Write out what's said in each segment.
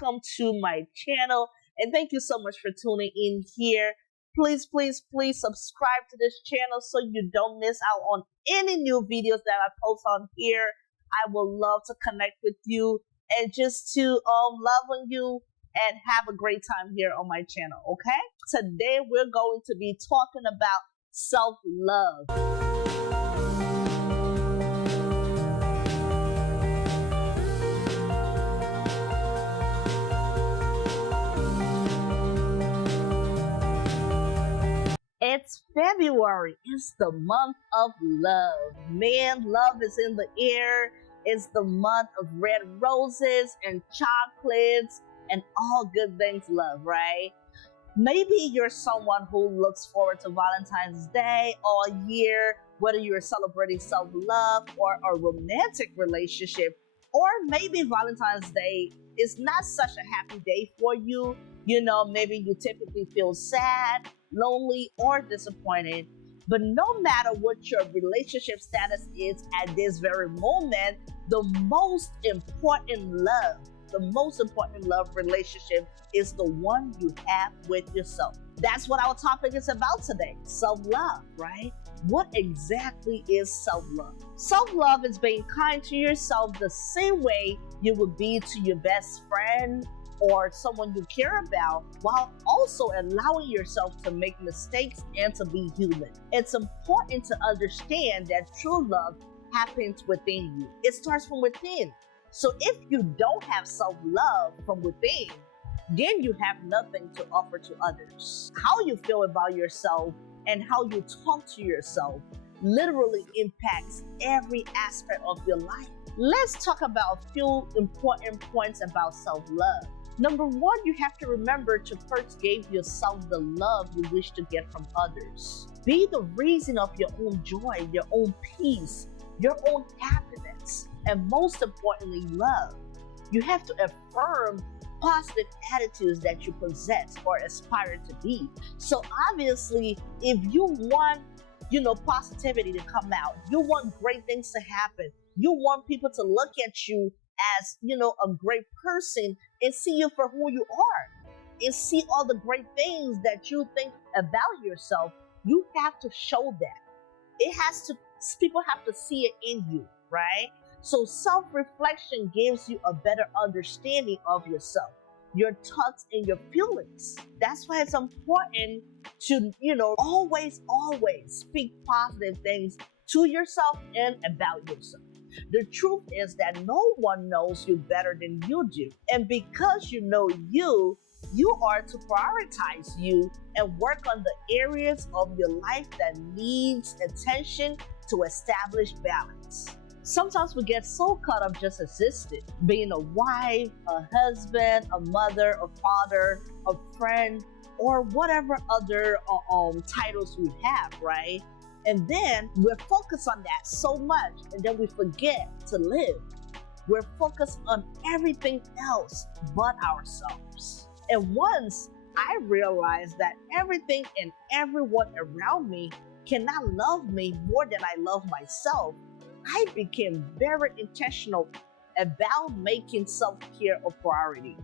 welcome to my channel and thank you so much for tuning in here. Please, please, please subscribe to this channel so you don't miss out on any new videos that I post on here. I will love to connect with you and just to love on you and have a great time here on my channel, okay? Today we're going to be talking about self-love. It's February. It's the month of love. Man, love is in the air. It's the month of red roses and chocolates and all good things love, right? Maybe you're someone who looks forward to Valentine's Day all year, whether you're celebrating self-love or a romantic relationship, or maybe Valentine's Day is not such a happy day for you. You know, maybe you typically feel sad, lonely, or disappointed. But no matter what your relationship status is at this very moment, the most important love relationship is the one you have with yourself. That's what our topic is about today, self-love, right? What exactly is self-love? Self-love is being kind to yourself the same way you would be to your best friend or someone you care about, while also allowing yourself to make mistakes and to be human. It's important to understand that true love happens within you. It starts from within. So if you don't have self-love from within, then you have nothing to offer to others. How you feel about yourself and how you talk to yourself literally impacts every aspect of your life. Let's talk about a few important points about self-love. Number one, you have to remember to first give yourself the love you wish to get from others. Be the reason of your own joy, your own peace, your own happiness, and most importantly, love. You have to affirm positive attitudes that you possess or aspire to be. So obviously, if you want, positivity to come out, you want great things to happen, you want people to look at you as, a great person and see you for who you are and see all the great things that you think about yourself, you have to show that. People have to see it in you, right? So self-reflection gives you a better understanding of yourself, your thoughts and your feelings. That's why it's important to, always speak positive things to yourself and about yourself. The truth is that no one knows you better than you do. And because you know you are to prioritize you and work on the areas of your life that needs attention to establish balance. Sometimes we get so caught up just existing, being a wife, a husband, a mother, a father, a friend, or whatever other titles we have, right? And then we're focused on that so much, and then we forget to live. We're focused on everything else but ourselves. And once I realized that everything and everyone around me cannot love me more than I love myself, I became very intentional about making self-care a priority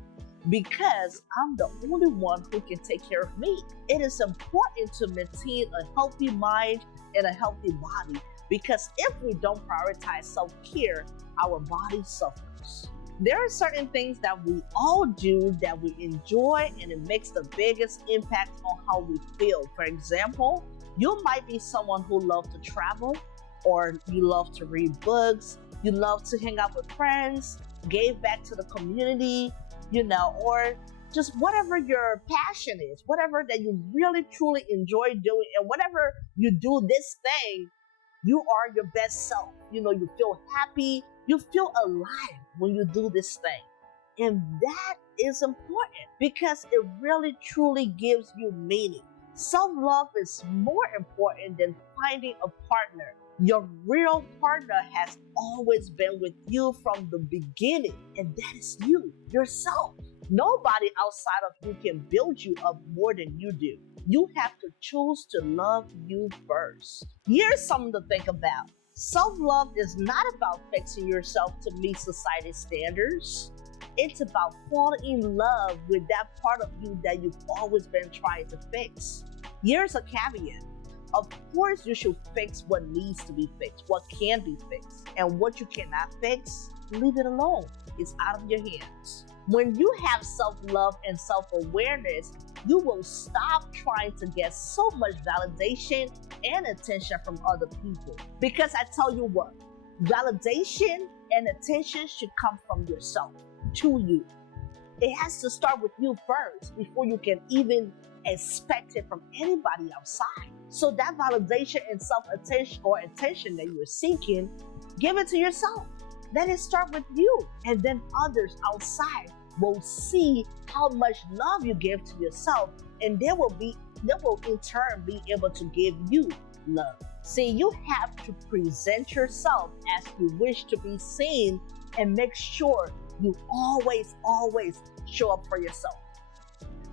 because I'm the only one who can take care of me. It is important to maintain a healthy mind and a healthy body because if we don't prioritize self-care, our body suffers. There are certain things that we all do that we enjoy and it makes the biggest impact on how we feel. For example, you might be someone who loves to travel, or you love to read books, you love to hang out with friends, give back to the community, or just whatever your passion is, whatever that you really truly enjoy doing, and whatever you do this thing, you are your best self. You feel happy, you feel alive when you do this thing. And that is important because it really truly gives you meaning. Self-love is more important than finding a partner. Your real partner has always been with you from the beginning, and that is you, yourself. Nobody outside of you can build you up more than you do. You have to choose to love you first. Here's something to think about. Self-love is not about fixing yourself to meet society's standards. It's about falling in love with that part of you that you've always been trying to fix. Here's a caveat. Of course, you should fix what needs to be fixed, what can be fixed, and what you cannot fix, leave it alone. It's out of your hands. When you have self-love and self-awareness, you will stop trying to get so much validation and attention from other people. Because I tell you what, validation and attention should come from yourself, to you. It has to start with you first before you can even expect it from anybody outside. So that validation and self-attention or attention that you're seeking, give it to yourself. Let it start with you, and then others outside will see how much love you give to yourself, and they will in turn be able to give you love. See, you have to present yourself as you wish to be seen, and make sure you always show up for yourself.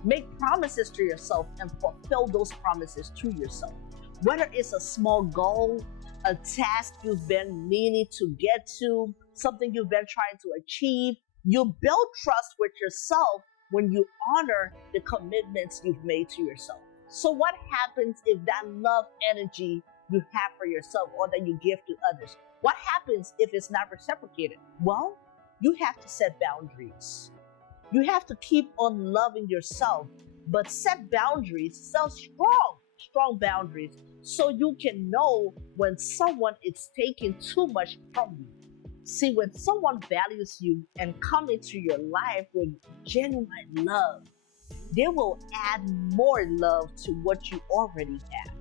Make promises to yourself and fulfill those promises to yourself. Whether it's a small goal, a task you've been meaning to get to, something you've been trying to achieve, you build trust with yourself when you honor the commitments you've made to yourself. So what happens if that love energy you have for yourself or that you give to others, what happens if it's not reciprocated? Well, you have to set boundaries. You have to keep on loving yourself, but set boundaries, set strong boundaries, so you can know when someone is taking too much from you. See, when someone values you and come into your life with genuine love, they will add more love to what you already have.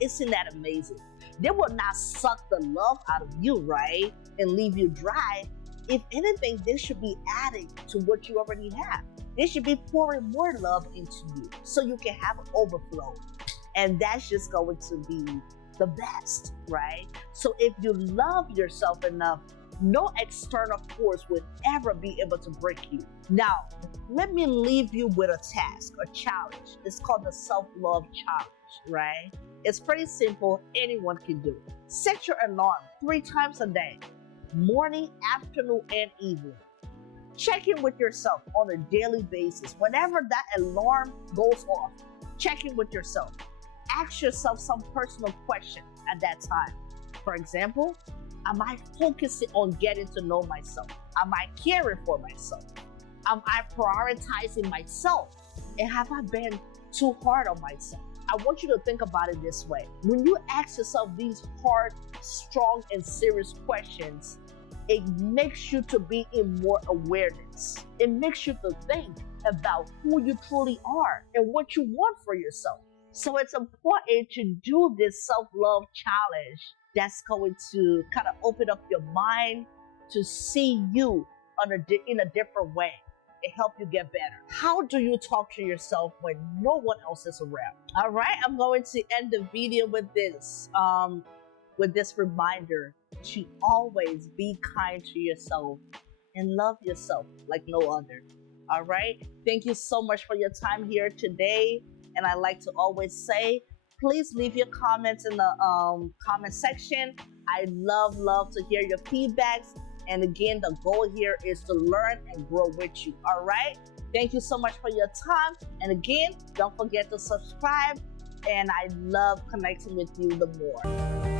Isn't that amazing? They will not suck the love out of you, right? And leave you dry. If anything, they should be adding to what you already have. They should be pouring more love into you so you can have an overflow. And that's just going to be the best, right? So if you love yourself enough, no external force would ever be able to break you. Now, let me leave you with a task, a challenge. It's called the self-love challenge, right? It's pretty simple. Anyone can do it. Set your alarm 3 times a day, morning, afternoon, and evening. Check in with yourself on a daily basis. Whenever that alarm goes off, check in with yourself. Ask yourself some personal questions at that time. For example, am I focusing on getting to know myself? Am I caring for myself? Am I prioritizing myself? And have I been too hard on myself? I want you to think about it this way. When you ask yourself these hard, strong, and serious questions, it makes you to be in more awareness. It makes you to think about who you truly are and what you want for yourself. So it's important to do this self-love challenge that's going to kind of open up your mind to see you in a different way and help you get better. How do you talk to yourself when no one else is around? All right, I'm going to end the video with this reminder to always be kind to yourself and love yourself like no other. All right, thank you so much for your time here today. And I like to always say, please leave your comments in the comment section. I love to hear your feedbacks. And again, the goal here is to learn and grow with you. All right. Thank you so much for your time. And again, don't forget to subscribe. And I love connecting with you the more.